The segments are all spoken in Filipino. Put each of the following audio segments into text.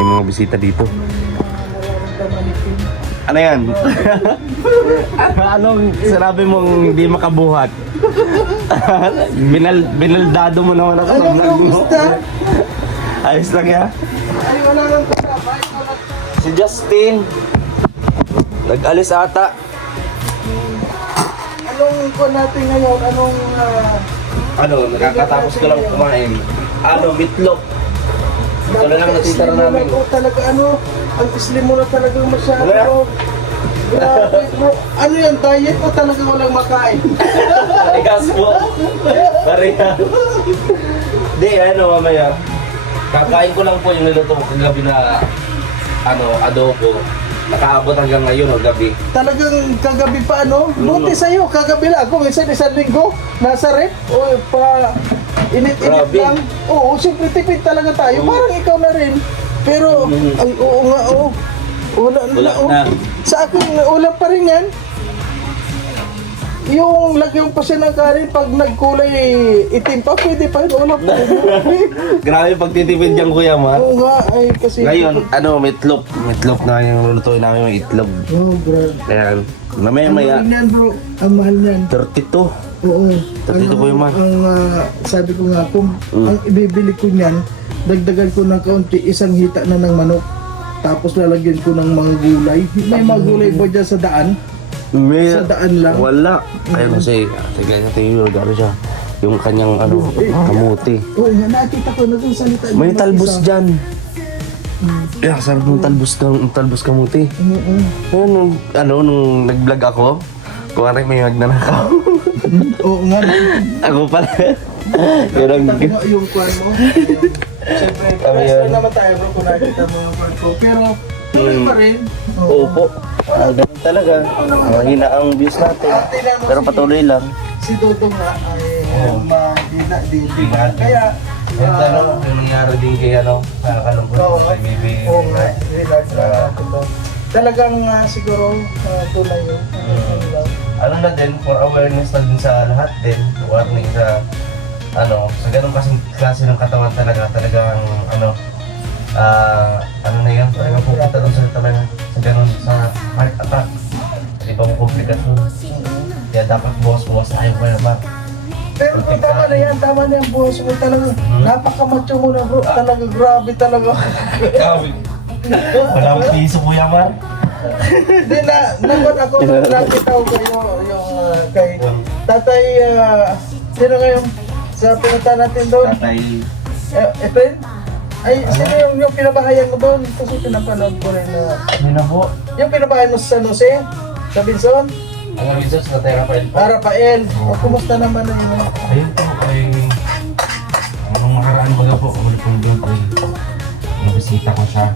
May mga bisita dito. Ano yan? Anong sinabi mong hindi makabuhat? Binaldado mo naman ako sa vlog mo. Ayos lang ya? Ay, wala lang kasabay. Si Justin. Nag-alis ata. Anong ko natin ngayon? Anong... Nakakatapos ko lang kumain. Meatloaf. Ito na lang natitira namin. Talaga ang slim mo na talagang masyado. Wala. Grabe bro. Ano yan, diet o talaga walang makain? Parehas po. Parehas. Di, mamaya. Kakain ko lang po yung niluto ko kagabi na adobo. Nakaabot hanggang ngayon o gabi. Talagang kagabi pa Buti sa'yo, kagabi lang ako. Minsan isang linggo, nasa rep. O pa init-init Grabe. lang. Oo, siyempre tipid talaga tayo. Parang ikaw na rin. Pero, ay oo nga, Wala na. Sa akin, ulam pa rin yan. Yung lagyan pa siya ng kanin, pag nagkulay itim pa, pwede pa yun, ulam pa rin. Grabe pagtitipid yan kuya ma. Oo nga, ay kasi... Ngayon, meatloaf. Meatloaf na yung lulutuin namin may itlog. Oh, grabe. Kaya, Ang namaya-maya. mahal niyan bro, ang mahal niyan. 32. Oo. 32 po yung mahal. Sabi ko nga, kung ang ibibili ko niyan, dagdagan ko ng kaunti, isang hita na ng manok. Tapos lalagyan ko ng mga gulay. May mga gulay ba dyan sa daan? Sa daan lang? Wala. Kaya kasi, sige natin yung gano'n siya. Yung kanyang kamuti. Oo nga, nakita ko na kung salita. May talbos dyan. Sarap ng talbos kamuti. Nung nag-vlog ako, kung ano may magnanakaw. Oo nga. Ako pala. Yung kwan mo. Siyempre, parehas naman tayo bro kung nakikita mo yung kwan ko. Pero, tuloy pa rin. Opo. Ganun talaga. Mahina ang views natin. Pero patuloy lang. Si Dodong nga ay mahina. Kaya, Yung nangyari din kay nakakalungkot kay Bibi. oo nga, relax na ito. Talagang siguro tunay yun. Ano na din, for awareness na din sa lahat din. Warning sa sa ganun kasing klase ng katawan talagang na yan, talagang pupunta doon sa ganun sa heart attack. Hindi pa mo komplikasyon. Kaya dapat buwas tayo pa ba? Pero kung tama na yan, boss mo talaga. Napakamacho mo na bro, talaga grabe talaga. Wala akong piso po yaman. Hindi naman ako nakita ko kayo yung kay Tatay, sino ngayon sa pinunta natin doon? Tatay. Efren? Ay, sino yung pinabahayan mo doon? Kasi pinapanood ko rin na... Hindi na po. Yung pinabahayan mo sa San Jose? Sa Binson? Ang reasons na tayo Rafael po. Rafael. O, kumusta naman na yun? Ayun po ay... Anong makaraan baga po, ako po doon ay... Nabisita ko siya.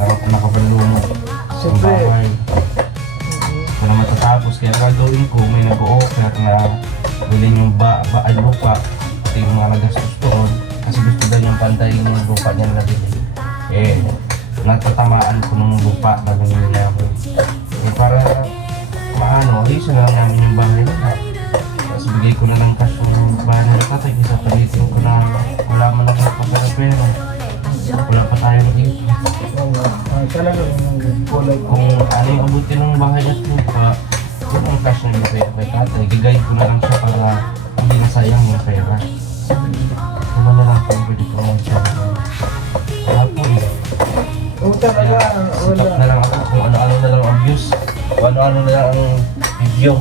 Ako nakapanlumo. Siyempre. Kung na matatapos, kaya gagawin ko, may nag-o-offer na bilhin yung lupa, pati yung mga nagastos doon. Kasi gusto daw yung pantay yung lupa niya na nabili. Natatamaan ko ng lupa na ganyan niya ako. Para ayusin na lang namin yung bahay nila. Tapos bigay ko na lang cash yung bahay nila tatay. Kasi palitin ko na wala man lang pagkakapera. Wala pa tayo na dito. Talaga kulay. Kung ano yung abutin ng bahay at lupa, yun ang cash na bigay kay tatay. Gigayad ko na lang siya para hindi na sayang yung pera. Naman na lang kung pwede ko naman siya. Wala po eh. Oo talaga, Stop na lang ako kung ano-ano na lang ang views. Kung ano-ano na lang ang video.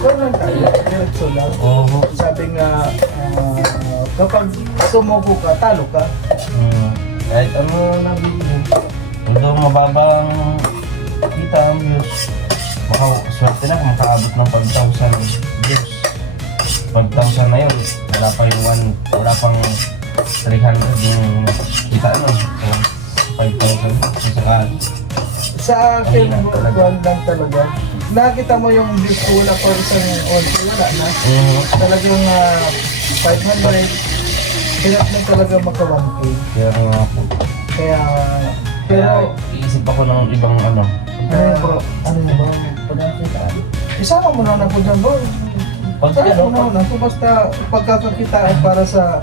Kung lang tayo, diretso lang. Oo. Sabi nga, kapag sumuko ka, talo ka. Kahit ano na video. Hanggang mababang kita ang views. Baka swerte na kung makaabot ng 5,000 views. 5,000 na yun. Wala pang 300 yung kita nun. So, 5,000 Sa akin, buwan lang talaga. Nakita mo yung views ko, wala pa rin sa wala na. Talagang 500. Hirap na talaga maka 1K. Kaya nga po. Kaya, Pero iisip ako ng ibang ano bro? Ano yung bro? Pagkakitaan. Isama mo na po dyan bro. Pag Isama mo na po basta pagkakakitaan para sa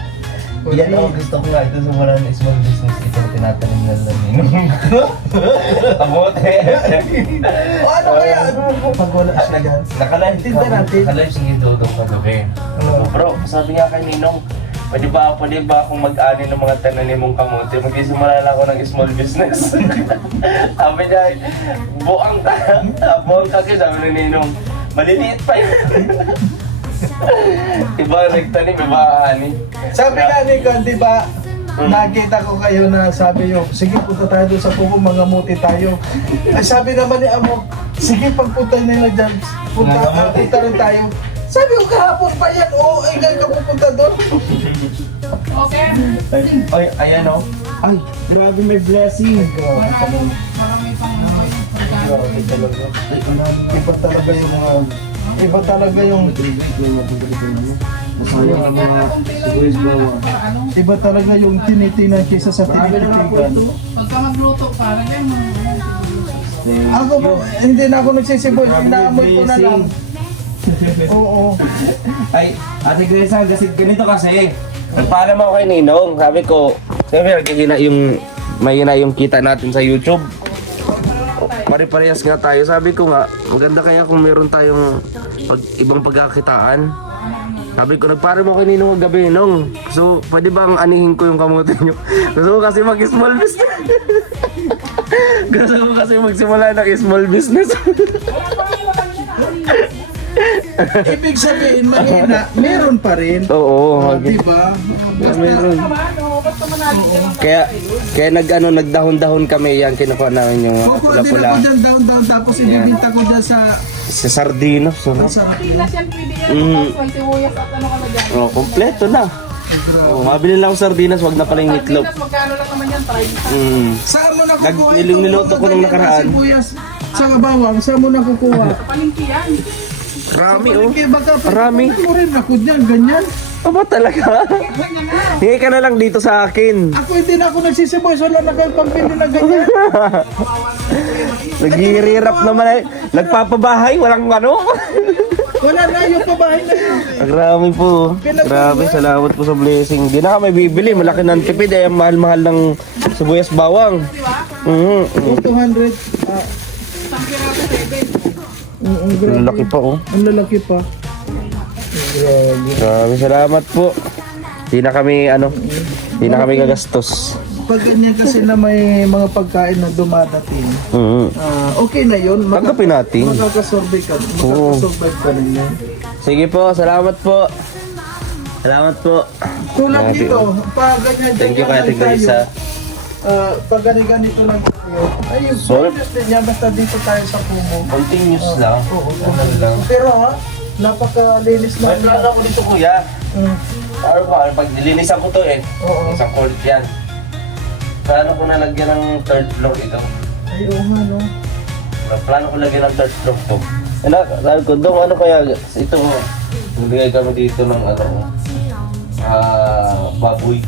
Yan ang gusto ko nga. Ito simula ng small business. Ito na tinatanim na lang yun. Kamote. O ano kaya? Pag wala siya guys. Nakalive Tinda natin. Nakalive si Dodong kagabi. Bro, sabi nga kay Ninong, pwede ba akong mag-ani ng mga tananim mong kamote? Mag-isimula na ako ng small business. Sabi niya, buang ka. Buang ka kayo, sabi ni Ninong. Maliliit pa yun. Iba nagtanim, iba ani. Sabi nga ni Kon, di ba? Nakita ko kayo na sabi nyo, sige punta tayo doon sa pupo, mangamuti tayo. Ay sabi naman ni Amo, sige pagpunta nila dyan, punta rin tayo. Sabi ko kahapon pa yan, oo, ay ngayon ka pupunta doon. Okay. Ay, ayan o. Ay, grabe may blessing. Marami pang Grabe talaga. Iba talaga yung mga... Iba talaga yung... Iba talaga yung tinitinan kaysa sa tinititigan. Pagka magluto, parang yan. Ako po, hindi na ako nagsisiboy, inaamoy ko na lang. Oo. Ay, Ate Gresa, ganito kasi. Nagpaalam ako kay Ninong. Sabi ko, siyempre, mahina yung kita natin sa YouTube. Pare-parehas nga tayo. Sabi ko nga, maganda kaya kung meron tayong ibang pagkakitaan. Sabi ko, nagpaalam ako kay Ninong kagabi, Ninong. So, pwede bang anihin ko yung kamote nyo? Gusto ko kasi mag-small business. Gusto ko kasi magsimula ng small business. Ibig sabihin, mahina, meron pa rin. Oo. Diba? Meron. Kaya nagdahon-dahon kami yan, kinukuha namin yung Kukuha din pula-pula. ako dyan down tapos ibibinta ko dyan sa... Sa sardinas, no? Pilas yan, pwede yan. Tapos may sibuyas at ano ka na dyan. Oh, kompleto na. Oh, mabili lang ako sardinas, wag na pala yung itlog. Sardinas, magkano lang naman yan, 30. Saan mo na kukuha Niluto ko nung nakaraan. Sibuyas sa bawang, saan mo na kukuha? Palingki yan. Rami, oh. Kaya baka Marami. mo rin ako dyan, ganyan. Aba talaga? Hingi ka na lang dito sa akin. Ako hindi na ako nagsisibuyas, wala na kayo pambili na ganyan. Naghihirap naman eh. Nagpapabahay, walang ano. Wala na yung pabahay na yun. Grabe po. Grabe, salamat po sa blessing. Hindi na kami bibili, malaki ng tipid eh. Ang mahal-mahal ng sibuyas bawang. Mhm. 200. Isang piraso, 7. Ang laki pa oh. Ang lalaki pa. Grabe, salamat po. Hindi na kami gagastos. Pag ganyan kasi na may mga pagkain na dumadating, Mhm. okay na yun. Tanggapin natin. Makakasurvive ka. Makakasurvive ka rin yan. Sige po, salamat po. Salamat po. Tulad Grabe, dito, oh. pag ganyan Thank you, lang Ate Gracia. pag ganito lang tayo, ayun, Sorry. bonus din yan, basta dito tayo sa Kumo. Continuous lang. Oo, Ano lang. pero napakalinis May lang. plan ako dito kuya. Mm, Ano ba? Pag nilinisan ko to eh. Oo. Isang cold yan. Plano ko na lagyan ng third floor ito. ay, oo nga, no. Plano ko lagyan ng third floor to. Sabi ko, Dong, ano kaya ito? Nagbigay kami dito ng baboy.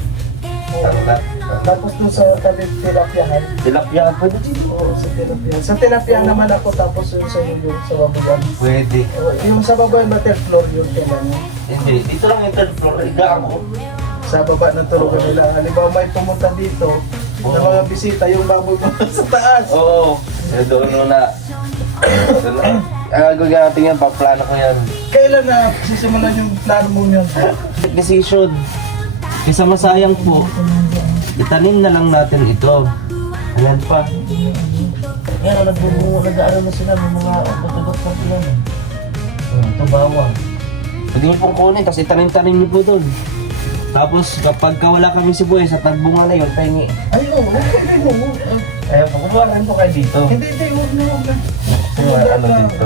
Tangkat. Tapos doon sa tilapyahan. Tilapia ka pwede dito. Oo, sa tilapyahan. Sa tilapyahan naman ako, tapos yun sa iyo, sa babayan. Pwede. Yung sa babayan, mater floor yun, kailangan. Hindi. Dito lang yung third floor. Higa ako. Sa baba ng tulugan nila. Halimbawa may pumunta dito, na mga bisita, yung baboy mo sa taas. Oo. Doon na. Doon na. Gagawin natin yan. Paplano ko yan. Kailan na sisimulan yung plano mo yun? Decision. Isa masayang po. Itanim na lang natin ito. Ayan pa. Yan, nag-aaral na sila. May mga bato-bato pa sila. Ito bawang. Pwede mo pong kunin, tapos itanim-tanim niyo po doon. Tapos kapag wala kami sibuyas sa tagbunga na yun, pahingi. Ay, oo. Ayun, pagkukuhaan po kayo dito. Hindi, huwag na, huwag na. Ano dito?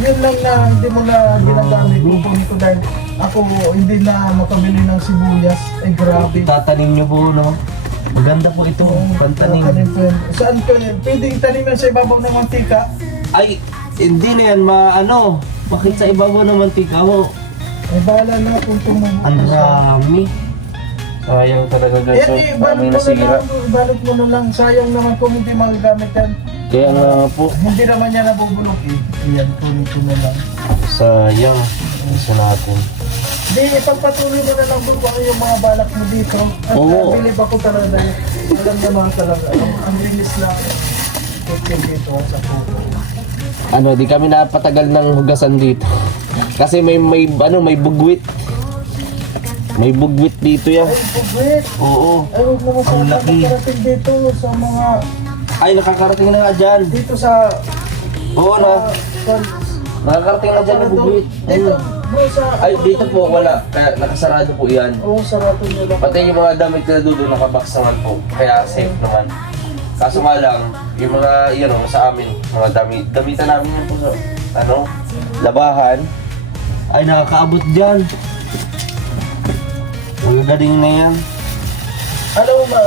Yun lang na hindi mo na ginagamit. Kukunin ko dahil ako hindi na makabili ng sibuyas. Ay, grabe. Tatanim niyo po, no? Maganda po ito, pantanim. Tanim ko yan. Saan ko yan? Pwedeng tanim yan sa ibabaw ng mantika. Ay, hindi na yan, bakit sa ibabaw ng mantika mo? Ay, bahala na kung pumunta. Ang dami. Sayang talaga guys. Yan, ibalot mo na lang. Sayang naman kung hindi magagamit yan. Kaya nga po, Hindi naman yan nabubulok eh. Ayan, kunin ko na lang. sayang. Gusto natin. Di, ipagpatuloy mo na lang doon kung ano yung mga balak mo dito. At Oo. bilib ako talaga. Alam naman talaga. Ang linis lang. Kitchen dito sa puso. Ano, di kami napatagal ng hugasan dito. Kasi may bugwit. May bugwit dito yan. Ay, bugwit. Oo. Ay, huwag mo Ang sana laki. makarating dito sa mga... Ay, nakakarating na nga dyan. Dito sa... Oo na. Nakakarating na dyan ang bugwit. Dito, bro, sa... Ay, dito po wala. Kaya nakasarado po yan. Oo, sarado nyo lang. Pati yung mga damit ko na doon nakabox naman po. Kaya safe naman. Kaso nga lang, yung mga, sa amin, mga damitan namin yun po sa, labahan. Ay, nakakaabot dyan. Magagaling na yan. Alam mo,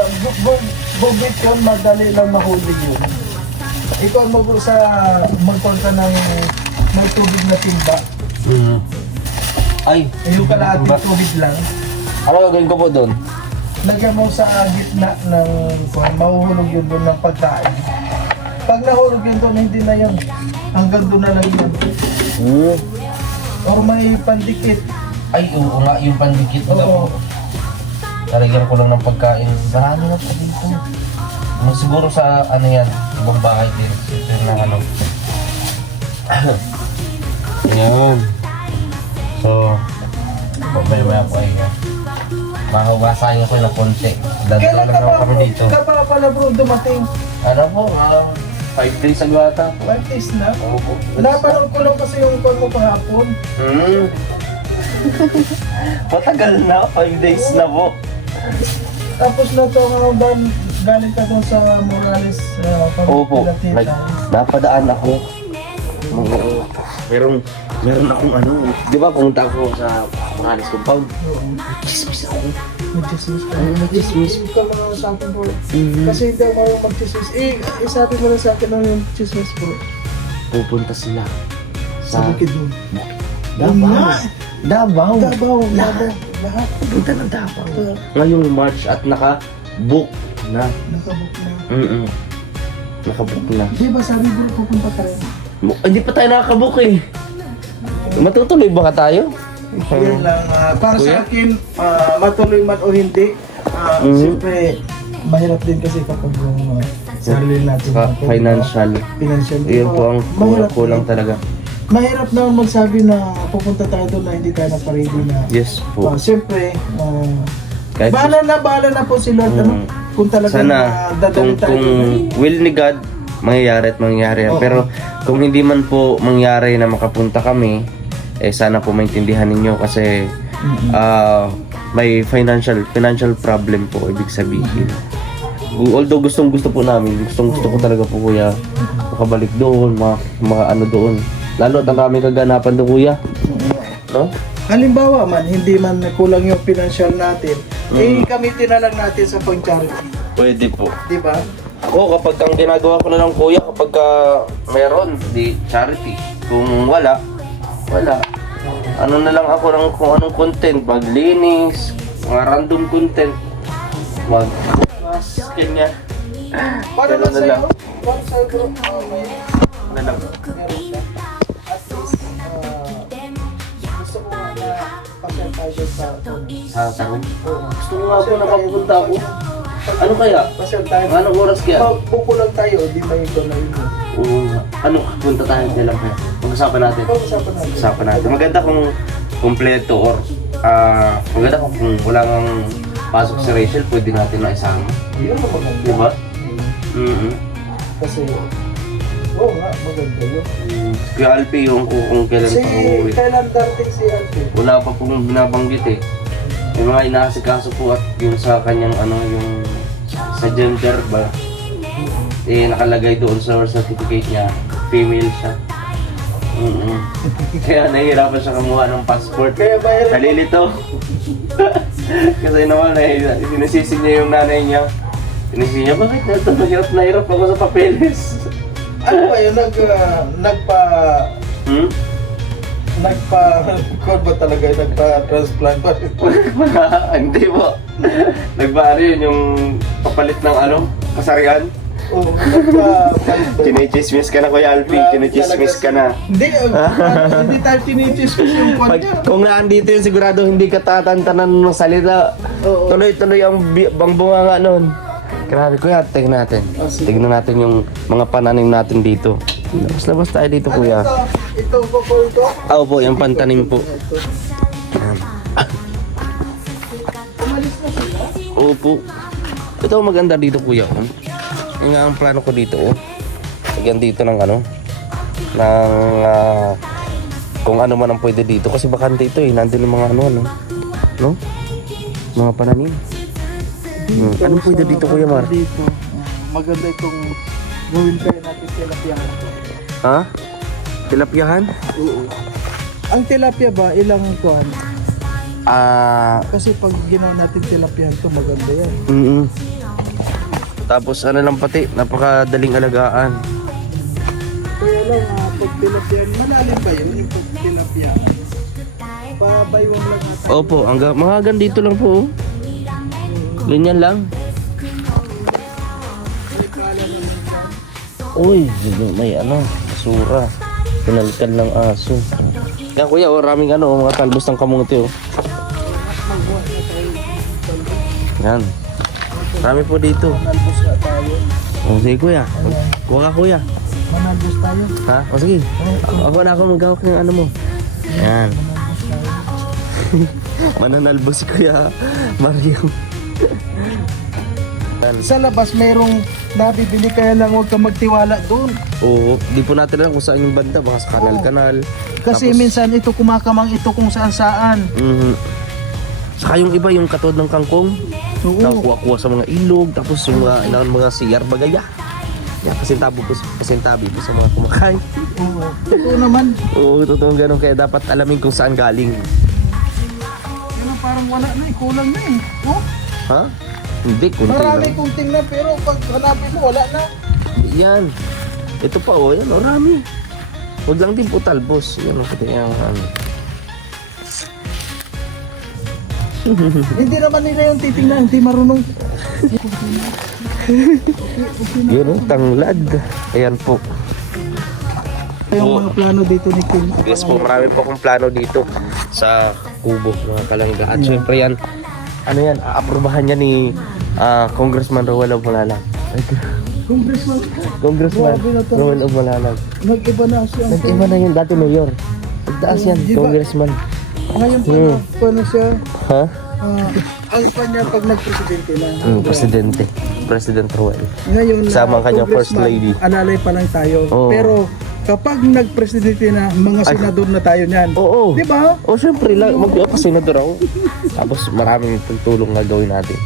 bugwit yun, madali lang mahuli yun. Ikaw mo sa magpon ka ng may tubig na timba. Ay, Yung kalahating tubig lang. ano gagawin ko po doon? Lagyan mo sa gitna ng mahuhulog yun doon ng pagkain. Pag nahulog yun doon, hindi na yun. Hanggang doon na lang yun. Or may pandikit. Ay, oo nga, yung pandikit na Oo. po. Talagyan ko lang ng pagkain. Marami na po dito. Siguro sa yan, ibang bahay din. Ito yung Yan. So, babay-baya ko ay mahugasahin ko ng konti. Dito Kailan lang naman kami dito. ka pa pala bro dumating? Ano po, 5 days ago ata po. 5 days na? Oo po. Napanood ko lang kasi yung kwan mo kahapon. Matagal na, 5 days na po. Tapos na to galing ka doon sa Morales Opo, napadaan ako. Meron akong di ba pumunta ako sa Morales compound? Chismis ako. Mag-chismis ka. Chismis. Hindi ka mga sa akin bro. Kasi hindi ako marunong mag-chismis. Isabi mo lang sa akin ano yung chismis bro. Pupunta sila Sa bukid mo. Davao. Davao. Lahat. Pupunta ng Davao. Ngayong March at naka-book na. Nakabook na. Naka-book na. Di ba sabi bro pupunta ka rin? Hindi pa tayo nakaka-book eh. Matutuloy ba ka tayo? Yan lang. Para Kuya? sa akin, matuloy man o hindi, siyempre, mahirap din kasi kapag yung sarili natin. Financial. Financial. Iyon po ang kulang talaga. Mahirap na magsabi na pupunta tayo doon na hindi tayo na-ready na. Yes po. Siyempre, Kahit bahala na po si Lord. Kung talagang sana, dadali tayo. kung will ni God, mangyayari at mangyayari yan. Oo. Pero kung hindi man po mangyari na makapunta kami, sana po maintindihan ninyo kasi may financial problem po, ibig sabihin. Although gusto po namin, gusto ko talaga po kuya, makabalik doon, doon. Lalo at ang kami kaganapan doon kuya. No? Halimbawa man, hindi man kulang yung financial natin, gamitin na lang natin sa pang-charity. Pwede po. Di ba? Oo, kapag ang ginagawa ko na lang kuya, kapag meron, di charity. Kung wala. Ano na lang ako ng kung anong content, maglinis, mga random content, kanya. Para Ganun lang na sa'yo, lang. para sa'yo bro, may Na lang. meron ka. At least, gusto ko nga na pasyal tayo doon sa Sa tanong. Oo. Gusto mo nga po nakapunta ako. Ano kaya? Pasyal tayo. Anong oras kaya? Pupulang tayo, di ba yung gano'n yun? Oo. Ano, punta tayo na lang kaya? Pag-usapan natin. Pag-usapan natin. Maganda kung kumpleto or maganda kung wala nang pasok si Rachel, pwede natin na isama. Yun ang maganda. Diba? Kasi, oo nga, maganda yun. Kuya Alpi yung kung kailan pa uuwi. Kailan darating si Alfie? Wala pa pong binabanggit eh. Yung mga inaasikaso po at yung sa kanyang yung sa gender ba, nakalagay doon sa birth certificate niya, female siya. Kaya nahihirapan siya kumuha ng passport. Kaya mahirap. Nalilito. Kasi naman sinisisi niya yung nanay niya. Sinisisi niya, bakit na hirap ako sa papeles? Ano ba yun? Kung ba talaga yung nagpa-transplant ba? Hindi po. Nagbaari yun yung papalit ng kasarian. Oo. Chinichismis ka na, Kuya Alfie. Chinichismis ka na. Hindi, hindi tayo tinichismis yung kwan niya. Kung naandito yun, sigurado hindi ka tatantanan ng salita. Oo. Tuloy-tuloy ang bangbunga nga nun. Grabe, Kuya, tingnan natin. sige. Tignan natin yung mga pananim natin dito. Labas tayo dito, Kuya. Ito po ito. Opo, yung pantanim po. Ito. Ayan. Umalis na sila. Opo. Ito ang maganda dito, Kuya. Yung nga ang plano ko dito, oh. Lagyan dito ng ano, ng kung ano man ang pwede dito. Kasi bakante ito eh. Nandun yung mga ano, no? Mga pananim. Ano pwede dito, Kuya Mar? Dito. Maganda itong gawin tayo natin tilapia. Ha? Tilapyahan? Oo. Ang tilapia ba, ilang kuhan? Kasi pag ginawa natin tilapia to maganda yan. Tapos ano lang pati, napakadaling alagaan. Kaya lang, pag tilapia, malalim ba yun? Yung pag tilapia, pabaywang lang natin. Opo, mga hanggang dito lang po. Oh. Ganyan lang. Uy, may ano, basura. Pinalitan ng aso. Yan, Kuya, maraming ano, mga talbos ng kamuti. Oh. Yan. Marami po dito. Manalbos na tayo. O sige, Kuya. Kuha ka, Kuya. Manalbos tayo. Ha? O sige. Ako na ako magawak ng ano mo. Yan. Mananalbos si Kuya Mario. Sa labas mayroong nabibili kaya lang huwag kang magtiwala doon. Oo, di po natin alam kung saan yung banda. Baka sa kanal-kanal. Kasi Tapos, minsan ito kumakamang ito kung saan-saan. Saka yung iba, yung katod ng kangkong. Oo. Nakuha-kuha sa mga ilog. Tapos yung mga siyar bagaya. Yan, pasintabi po sa mga kumakain. Oo. Totoo naman. Oo, totoo ganun. Kaya dapat alamin kung saan galing. Yan parang wala na eh. Kulang na eh. Oh, Ha? Hindi, kunti marami lang. kong tingnan pero pag hanapin mo wala na. Yan. Ito pa, oh. Yan, marami. Huwag lang din po talbos. Yan, pati yung ano. Hindi naman nila yung titingnan, hindi marunong. Yun, oh, tanglad. Ayan po. Yung mga plano dito ni Kim. Yes po, marami po akong plano dito sa kubo, mga kalangga. At syempre yan, ano yan, aaprubahan niya ni Congressman Rowell of Malalag. Congressman, Congressman Grabe na to. Rowell of Malalag. nag-iba na siya. Nag-iba na yun, dati mayor. Nagtaas yan, Di ba? Congressman. Ngayon pa na siya. Ha? Ang pa niya pag nag-presidente na. Presidente. President Rowell. Ngayon Kasama ang kanyang First Congressman, Lady. Alalay pa lang tayo. Oo. Pero kapag nag-presidente na, mga senador na tayo niyan. Oo. Di ba? O syempre, magpapasinador ako. Tapos maraming tulong na gawin natin.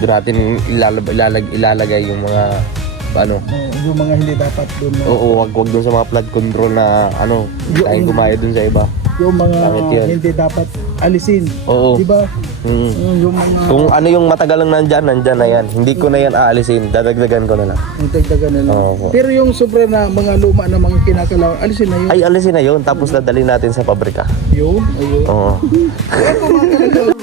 Doon natin ilalagay yung mga ano. Yung mga hindi dapat doon. No? Oo, wag doon sa mga flood control na ano, tayong gumaya doon sa iba. Yung mga Bakit yun? hindi dapat alisin. Oo. Di ba? Mm. Yung mga Kung ano yung matagal lang nandyan na yan. Hindi ko na yan aalisin, dadagdagan ko na lang. yung dagdagan na lang. Oo. Pero yung sobra na mga luma na mga kinakalawan, alisin na yun. Ay, alisin na yun, tapos dadalhin natin sa pabrika. Yun, ayun. Oo. Ayan po mga talaga.